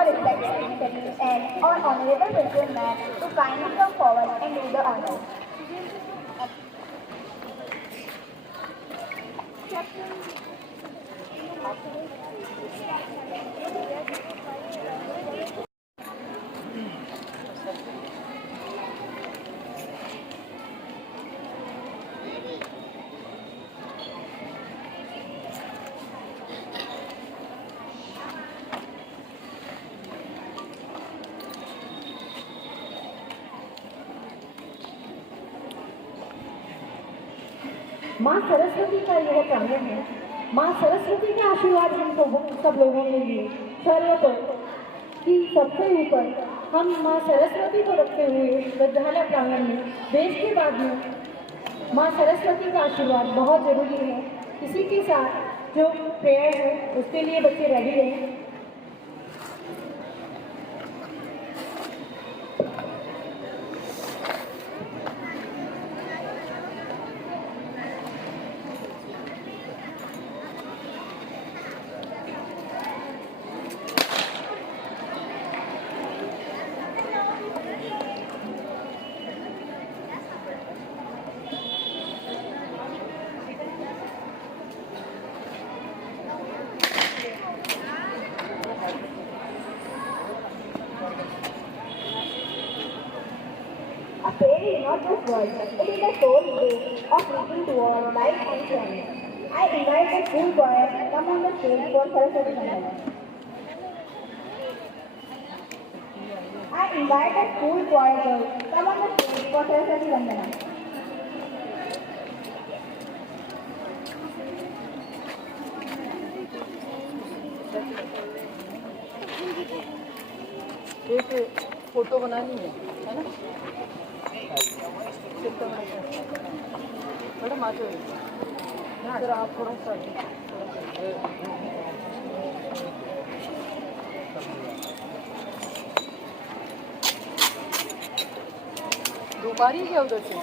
all elected dignitaries and all honorable gentlemen to kindly come forward and do the honors. माँ सरस्वती का यह प्रांगण है। माँ सरस्वती के आशीर्वाद हम सब लोगों के लिए सर्वतों कि सबसे ऊपर हम माँ सरस्वती को रखते हुए विद्यालय प्रांगण में देश के बाद में माँ सरस्वती का आशीर्वाद बहुत जरूरी है। इसी के साथ जो प्रेयर है उसके लिए बच्चे रेडी हैं। A prayer is not just words, it is the sole way of reaching toward light and friends. I invite the school choir to come on the stage for Saraswati Vandana. I invite the school choir girls to come on the stage for Saraswati Vandana. एक फोटो बनानी है ना? मैडम आ जाओ सर, आप थोड़ा सा दोपहरी क्या उधर से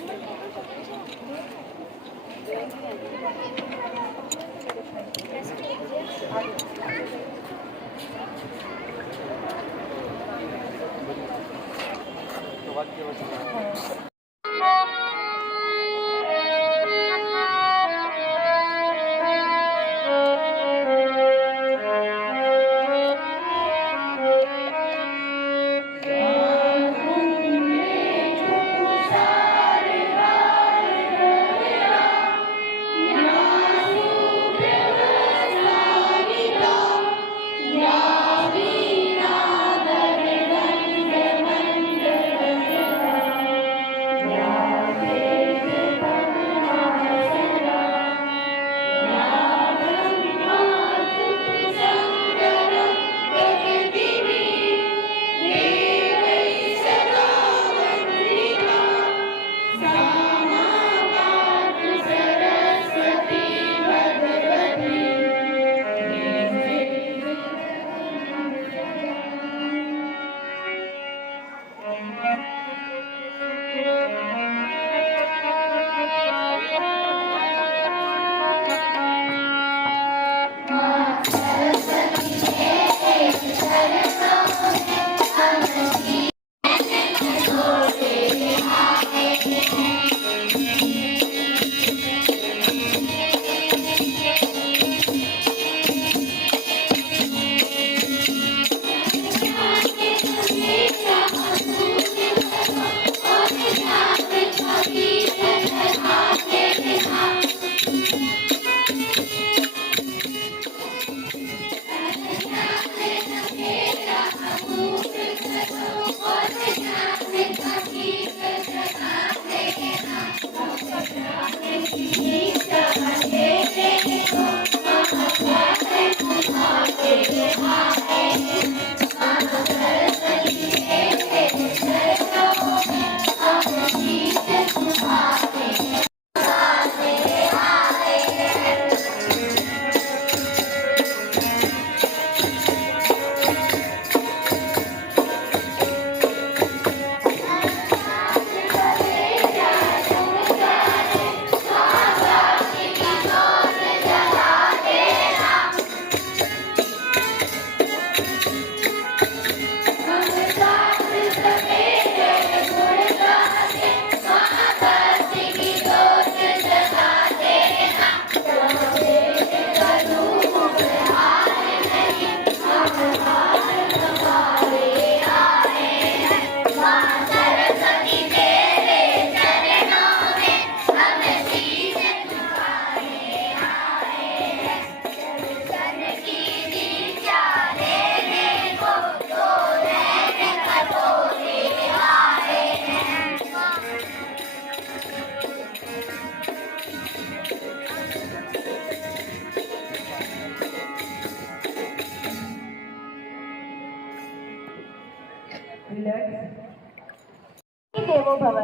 Devo Bhava.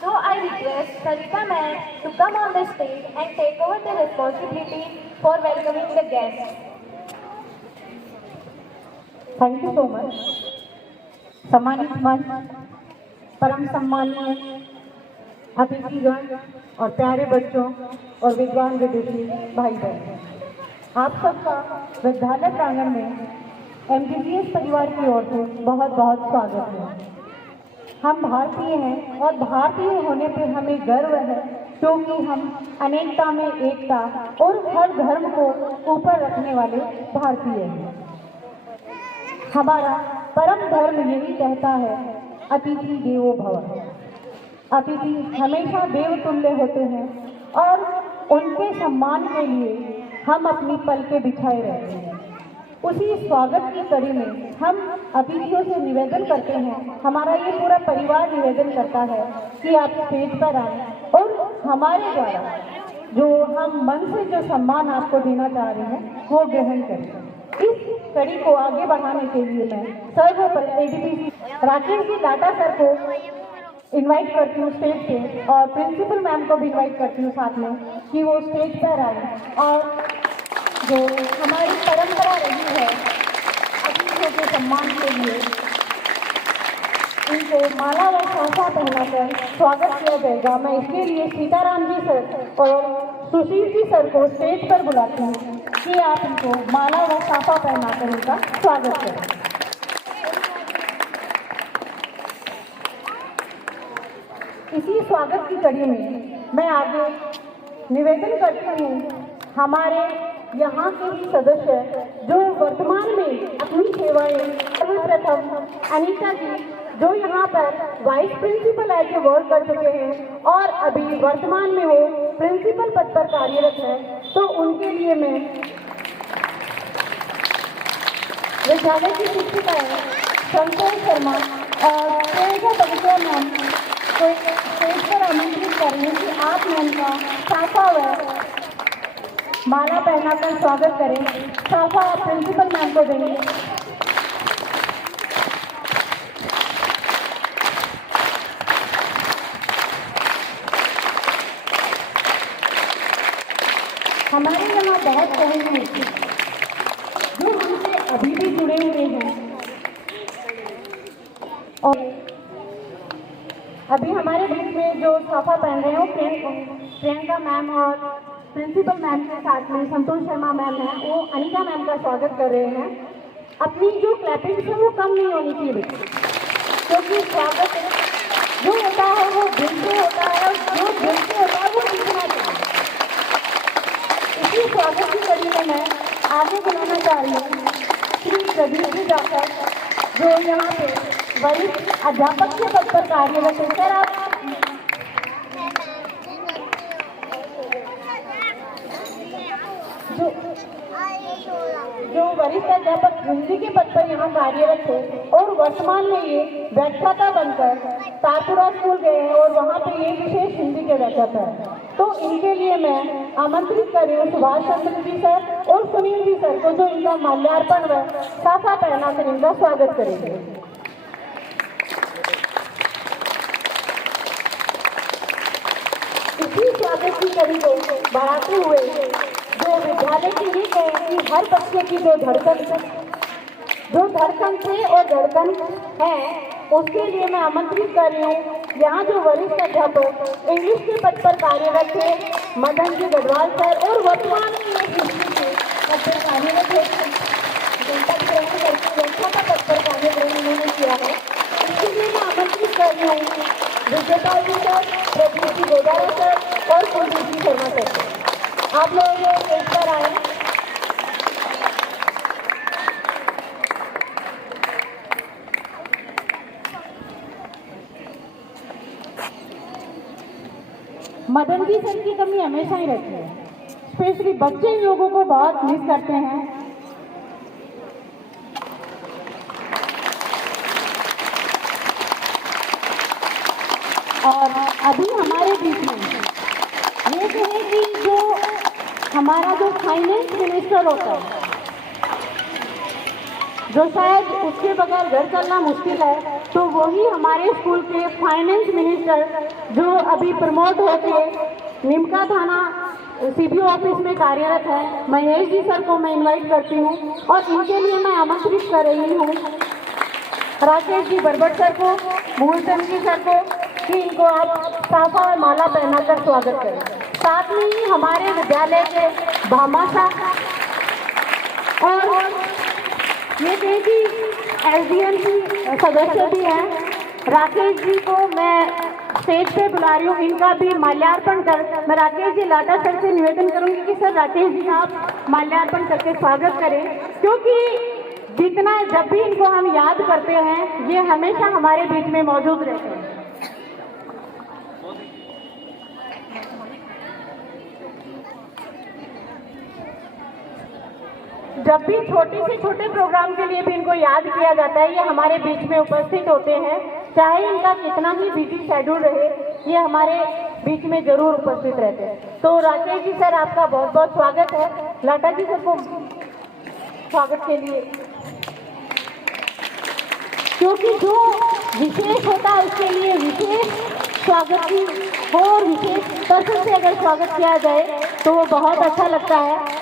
So I request Sarita ma'am to come on the stage and take over the responsibility for welcoming the guests. Thank you so much. सम्मानित मंच, परम सम्मानीय अतिथिगण और प्यारे बच्चों और विद्वान विदुषी भाई बहन, आप सबका विद्यालय प्रांगण में MGGS परिवार की ओर से बहुत बहुत स्वागत है। हम भारतीय हैं और भारतीय होने पर हमें गर्व है, क्योंकि हम अनेकता में एकता और हर धर्म को ऊपर रखने वाले भारतीय हैं। हमारा परम धर्म यही कहता है, अतिथि देवो भव। अतिथि हमेशा देव तुल्य होते हैं और उनके सम्मान के लिए हम अपनी पलकें बिछाए रहते हैं। उसी स्वागत की कड़ी में हम अतिथियों से निवेदन करते हैं, हमारा ये पूरा परिवार निवेदन करता है कि आप स्टेज पर आएं और हमारे द्वारा जो हम मन से जो सम्मान आपको देना चाह रहे हैं वो ग्रहण करें। इस कड़ी को आगे बढ़ाने के लिए मैं सर्वप्रथम ADPC राकेश जी डाटा सर को इनवाइट करती हूँ स्टेज पे, और प्रिंसिपल मैम को भी इनवाइट करती हूँ साथ में कि वो स्टेज पर आए और जो हमारी परंपरा रही है अतिथियों के सम्मान के लिए इनको माला व साफा पहनाकर स्वागत किया जाएगा। मैं इसके लिए सीताराम जी सर और सुशील जी सर को स्टेज पर बुलाती हूँ कि आप इनको माला व साफा पहनाकर इनका स्वागत करें। इसी स्वागत की कड़ी में मैं आगे निवेदन करती हूँ हमारे यहाँ के ही सदस्य जो वर्तमान में अपनी सेवाएं, सर्वप्रथम अनीता जी जो यहाँ पर vice principal as a work कर चुके हैं और अभी वर्तमान में वो प्रिंसिपल पद पर कार्यरत है, तो उनके लिए मैं विद्यालय की शिक्षिकाएं संतोष शर्मा और प्रियंका पवित्रा मैम को स्टेज पर आमंत्रित कर रही हूँ कि आप मैम का साफा व माला पहनाकर स्वागत करें। साफा प्रिंसिपल मैम को देंगे। हमारे यहाँ बहुत सहयोग है जो हमसे अभी भी जुड़े हुए हैं, और अभी हमारे बीच में जो साफा पहन रहे हो प्रियंका मैम और प्रिंसिपल मैम के साथ में संतोष शर्मा मैम है, वो अनीता मैम का स्वागत कर रहे हैं। अपनी जो क्लैपिंग है वो कम नहीं होनी चाहिए बच्चे, क्योंकि स्वागत जो होता है वो दिल से होता है और जो दिल से होता है वो दिखना चाहिए। इसी स्वागत की कड़ी में मैं आगे बुलाना चाह रही हूँ श्री प्रदीप जी डॉक्टर, जो यहाँ पे वरिष्ठ अध्यापक के पद पर कार्यरत है। सर आप जो वरिष्ठ अध्यापक हिंदी के पद पर यहाँ कार्यरत है और वर्तमान में ये व्याख्याता बनकर तारपुरा स्कूल गए हैं और वहाँ पे ये विशेष हिंदी के व्याख्याता है, तो इनके लिए मैं आमंत्रित कर रही हूँ सुभाष चंद्र जी सर और सुनील जी सर को, जो इनका माल्यार्पण व साफा पहनाकर इनका स्वागत करेंगे। इसी स्वागत की कड़ी को बढ़ाते हुए जो विद्यालय की ये है कि हर बच्चे की जो धड़कन थे और धड़कन है, उसके लिए मैं आमंत्रित कर रही हूँ यहाँ जो वरिष्ठ अध्यापक इंग्लिश के पद पर कार्यरत थे मदन जी गढ़वाल सर और वर्तमान में ये हिस्ट्री के पद पर कार्यरत है, व्याख्याता पद पर कार्यक्रम उन्होंने किया है। इसके लिए मैं आमंत्रित कर रही हूँ विजयपाल जी सर, प्रदीप जी गोदारा सर और कुलदीप जी शर्मा सर को। आप लोग स्टेज पर आए। मदन जी सर की कमी हमेशा ही रहती है, स्पेशली बच्चे इन लोगों को बहुत मिस करते हैं। और अभी हमारे बीच में ये कहें कि जो हमारा जो फाइनेंस मिनिस्टर होता है, जो शायद उसके बगैर घर चलना मुश्किल है, तो वही हमारे स्कूल के फाइनेंस मिनिस्टर जो अभी प्रमोट होके निमका थाना सीबीओ ऑफिस में कार्यरत है, महेश जी सर को मैं इनवाइट करती हूँ और इनके लिए मैं आमंत्रित कर रही हूँ राकेश जी बरबट सर को, मूलचंद जी सर को, कि इनको आप साफा और माला पहनाकर स्वागत करें। साथ में ही हमारे विद्यालय के भामाशाह और ये कहे कि एसडीएम की सदस्य भी हैं, राकेश जी को मैं स्टेज पे बुला रही हूँ, इनका भी माल्यार्पण कर मैं राकेश जी लाटा सर से निवेदन करूंगी कि सर राकेश जी आप माल्यार्पण करके स्वागत करें, क्योंकि जितना जब भी इनको हम याद करते हैं ये हमेशा हमारे बीच में मौजूद रहते हैं। जब भी छोटे से छोटे प्रोग्राम के लिए भी इनको याद किया जाता है, ये हमारे बीच में उपस्थित होते हैं, चाहे इनका कितना ही बिजी शेड्यूल रहे, ये हमारे बीच में जरूर उपस्थित रहते हैं। तो राकेश जी सर आपका बहुत बहुत स्वागत है, लाटा जी सर को स्वागत के लिए, क्योंकि जो विशेष होता है उसके लिए विशेष स्वागत की हो और विशेष तरह से अगर स्वागत किया जाए तो वो बहुत अच्छा लगता है।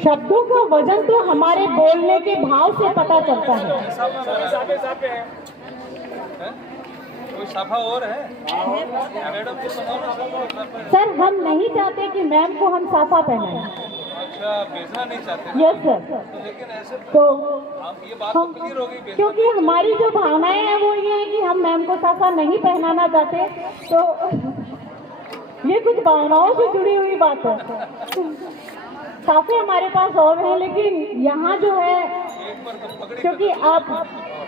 शब्दों का वजन तो हमारे बोलने के भाव से पता चलता है। कोई साफा और है मैडम को सर हम नहीं चाहते कि मैम को हम साफा पहनाएं। अच्छा भेजना नहीं चाहते? Yes sir. तो लेकिन ऐसे तो ये बात तो क्लियर होगी, क्योंकि हमारी जो भावनाएं हैं वो ये है कि हम मैम को साफा नहीं पहनाना चाहते, तो ये कुछ भावनाओं से जुड़ी हुई बात है। साफे हमारे पास और हैं, लेकिन यहाँ जो है क्योंकि आप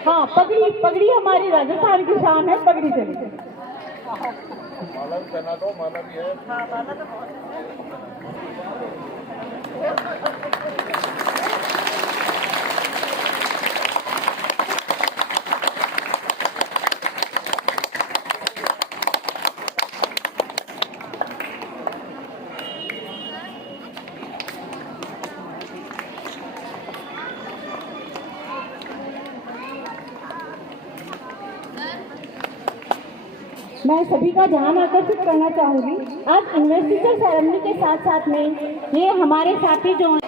हाँ पगड़ी पगड़ी हमारी राजस्थान की शान है, पगड़ी चलिए। माला भी पहना दो, माला भी है। हाँ, माला तो मैं सभी का ध्यान आकर्षित करना चाहूंगी, आज इन्वेस्टिचर सेरेमनी के साथ साथ में ये हमारे साथी जो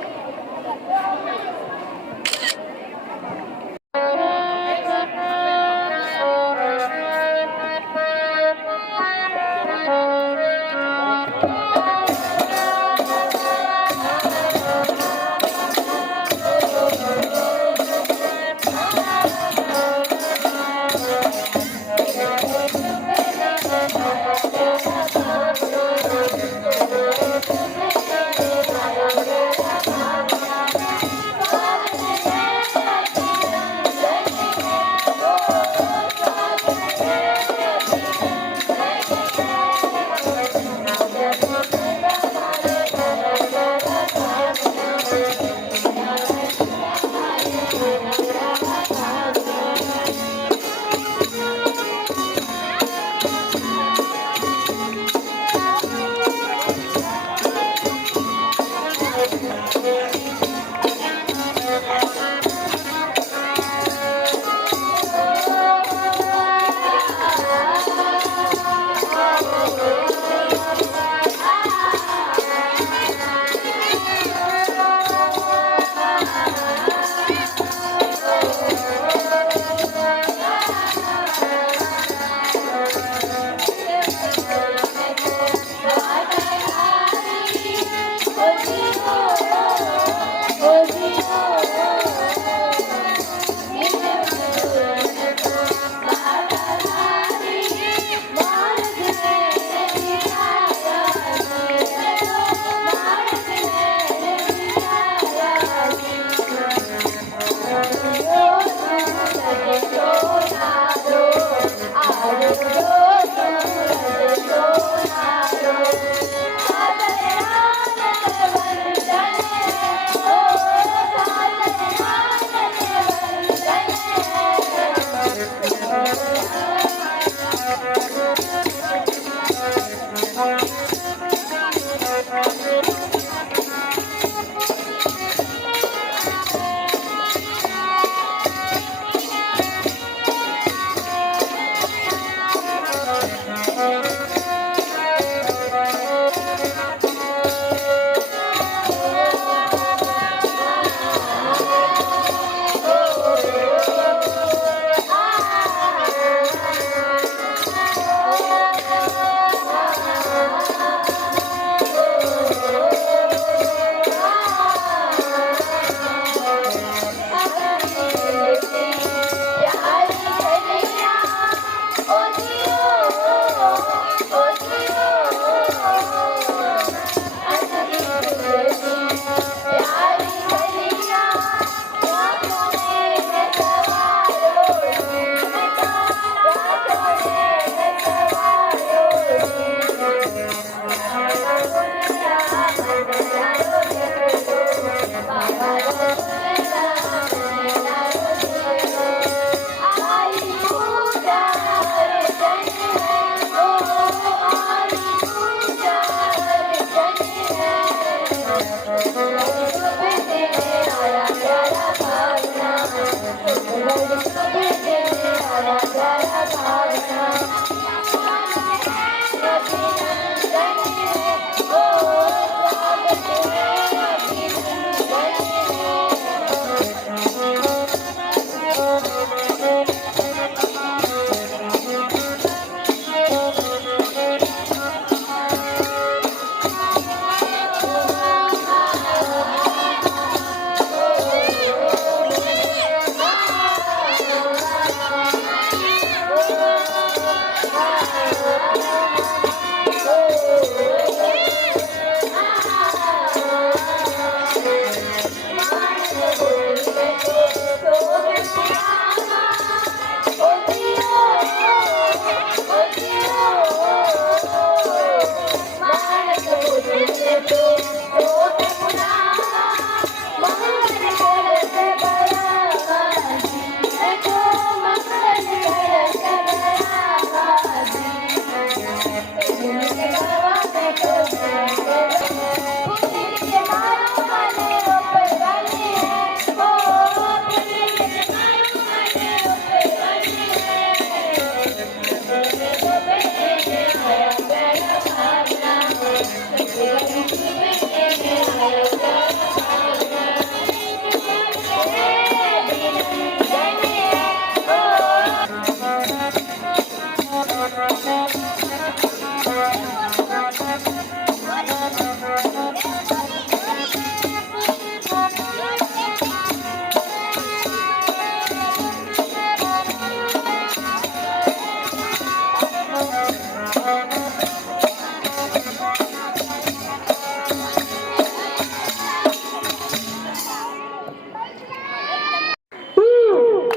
Two,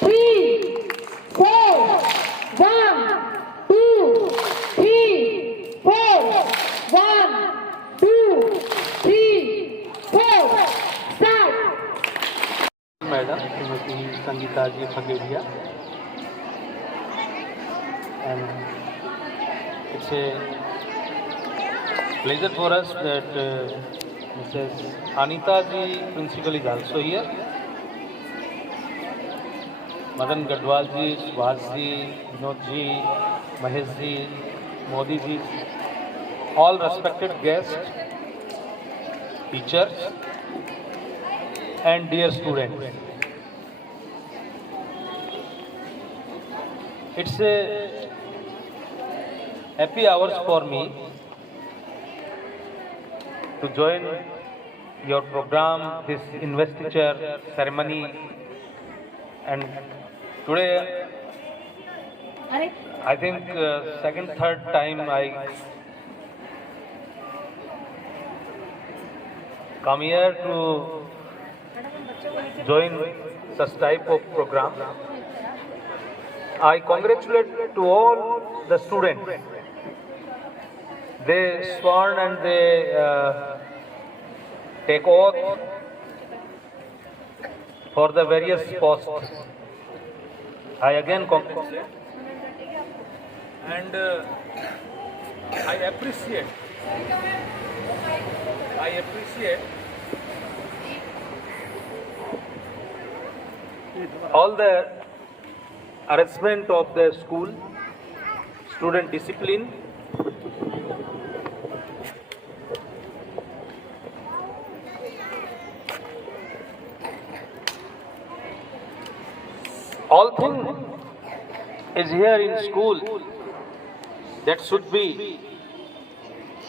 three, four. One, two, three, four. One, two, three, four. Start. Madam Srimati Sangeeta Ji Phageria, and it's a pleasure for us that Mrs. Anita Ji principal is also here. Madan Gadwal Ji, Subhas Ji, Vinod Ji, Mahesh Ji, Modi Ji, all respected guests, teachers, and dear students. It's a happy hours for me to join your program, this investiture ceremony, and today I think second, third time I come here to join such type of program. I congratulate to all the students. They sworn and they take oath for the various posts. I again congratulate and I appreciate all the arrangement of the school, student discipline, all thing is here in school that should be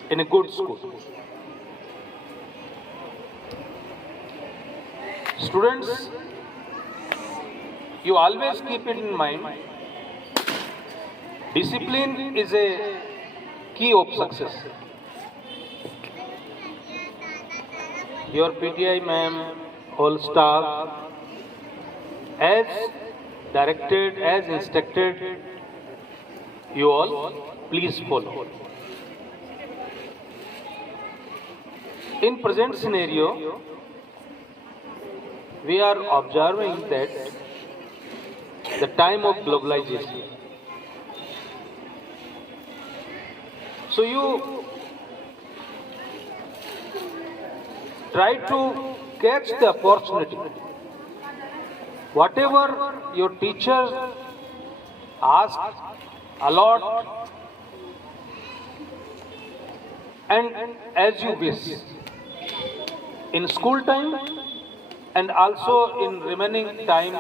in a good school. Students, you always keep it in mind, discipline is a key of success. Your PTI ma'am, whole staff, as directed, as instructed, you all please follow. In present scenario, we are observing that the time of globalization. So you try to catch the opportunity whatever your teacher ask, allot, and as you wish in school time and also in remaining time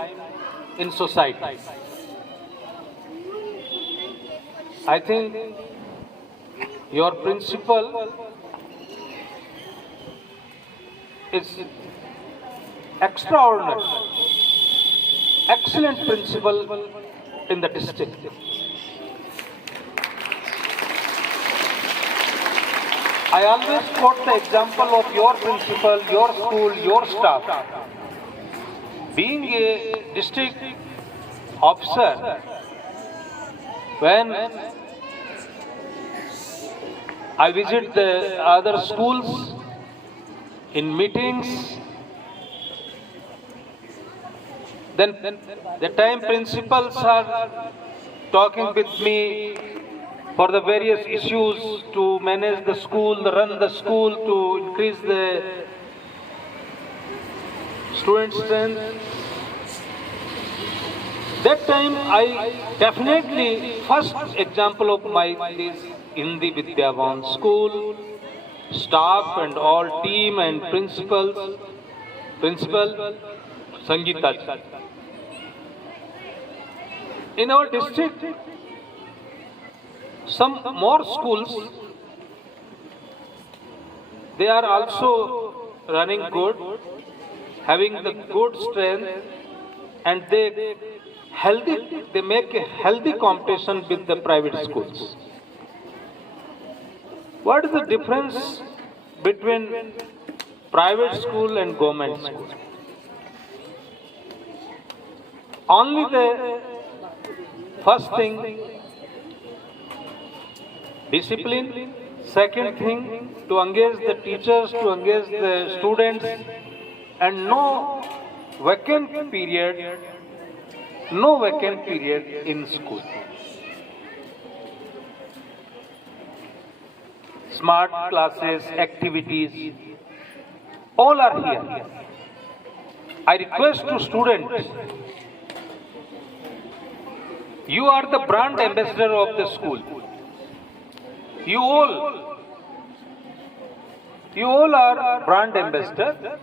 in society. I think your principal is extraordinary, excellent principal in the district. I always quote the example of your principal, your school, your staff. Being a district officer, when I visit the other schools in meetings, then the time principals are talking with me for the various issues to manage the school, run the school, to increase the student strength. That time I definitely, first example of my is in the Vidyavan school, staff and all team and principal Sangeeta ji. In our district, some more schools, they are also running good, having the good strength, and they make a healthy competition with the private schools. What is the difference between private school and government school? Only the first thing, discipline. Second thing, to engage the teachers, to engage the students, and no vacant period in school. Smart classes, activities, all are here. I request to students, you are the brand ambassador of the school. You all are brand ambassador.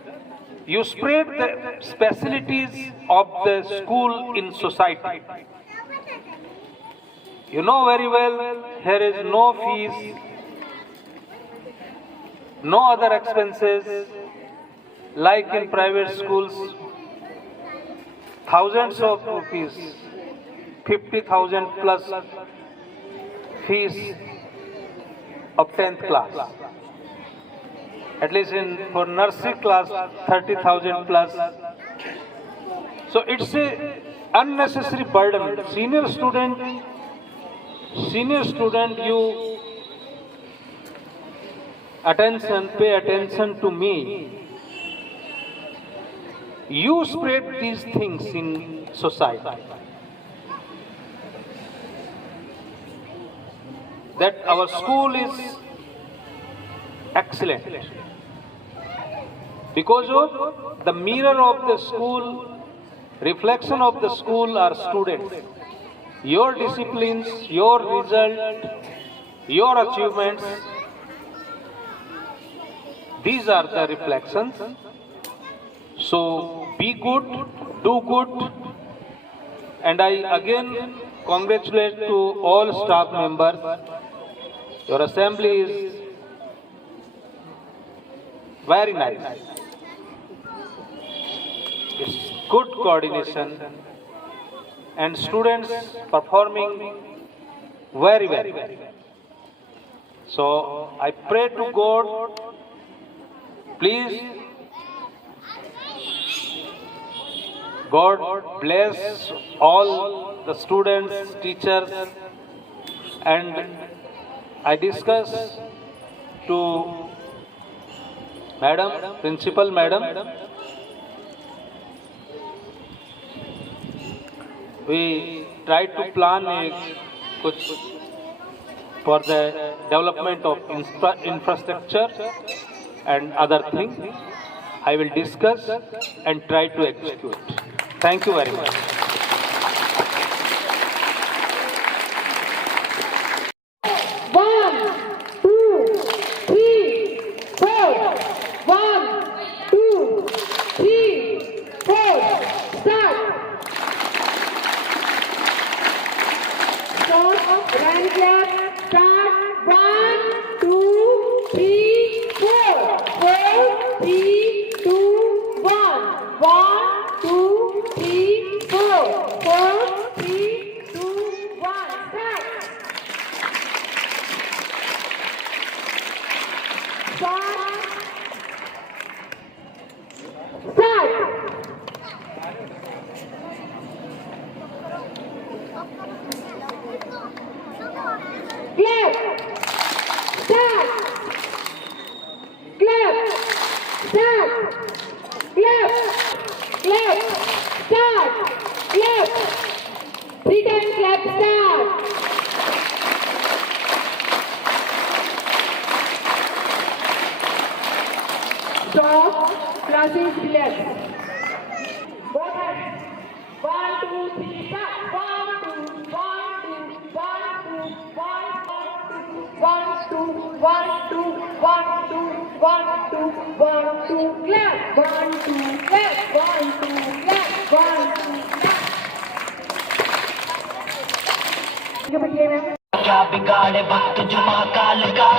You spread the specialties of the school in society. You know very well, here is no fees, no other expenses, like in private schools, thousands of rupees, 50,000 plus fees of 10th class. At least for nursery class, 30,000 plus. So it's a unnecessary burden. Senior student, you pay attention to me. You spread these things in society. That our school is excellent. Because of the mirror of the school, reflection of the school are students. Your disciplines, your result, your achievements, these are the reflections. So be good, do good, and I again congratulate to all staff members. Your assembly is very nice. It's good coordination and students performing very well. So I pray to God, please, God bless all the students, teachers, and I discuss to Madam, Principal Madam, we try to plan for the development of infrastructure and other things. I will discuss and try to execute. Thank you very much. One, two, three, four. 1, 2, 3, 4. Start. Stop. Round clap. Start. 1, 2, 3, 4. 4, 3, 2, 1. 1, 2, 3, 4. 4, 3, 2, 1. Start. Start. Clap. Start. Clap. Start. Clap. Clap. Start. Clap. 3 times clap. Start. Stop. Classes relax. Both hands. 1, 2, 3, start. 1, 2, 1, 2, 1, 2, 1, 2, 1, 2, 1, 2, 1, 2, 1, 2, clap. 1, 2, clap. 1, 2, clap. 1, 2, clap. क्या बिगाड़े वक्त जुमा काल का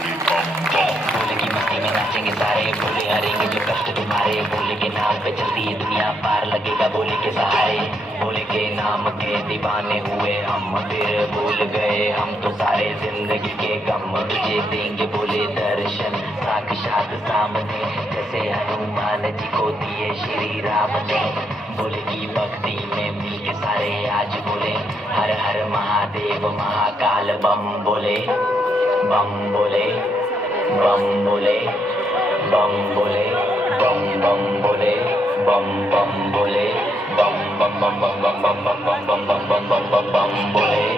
भोले की मस्ती में नाचेंगे सारे भोले हारेंगे जो कष्ट तुम्हारे भोले के नाम पे चलती है दुनिया पार लगेगा भोले के सहारे भोले के नाम के दीवाने हुए हम फिर भूल गए हम तो सारे जिंदगी के गम तुझे देंगे बोले दर्शन साक्षात सामने जैसे हनुमान जी को दिए श्री राम ने भोले की भक्ति में मिल के सारे आज बोले हर हर महादेव महाकाल बम बोले बम बोले बम बोले बम बोले बम बम बोले बम बम बोले बम बम बम बम बम बम बम बम बम बम बम बम बम बोले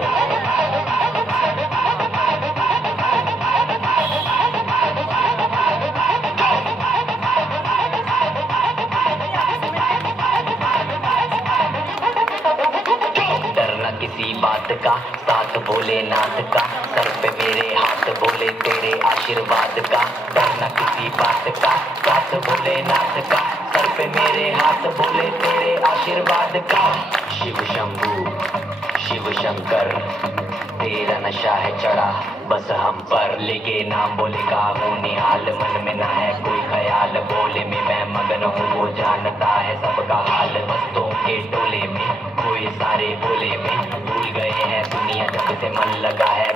किसी बात का साथ भोलेनाथ का सर पे मेरे हाथ बोले तेरे आशीर्वाद का डरना किसी बात का साथ भोलेनाथ का सर पे मेरे हाथ बोले तेरे आशीर्वाद का शिव शंभू शिव शंकर तेरा नशा है चढ़ा बस हम पर लेके नाम बोले का हूँ निहाल मन में ना है कोई ख्याल बोले में मैं मगन हूँ वो जानता है सबका हाल मस्तों के टोले में कोई सारे बोले में भूल गए हैं दुनिया जब से मन लगा है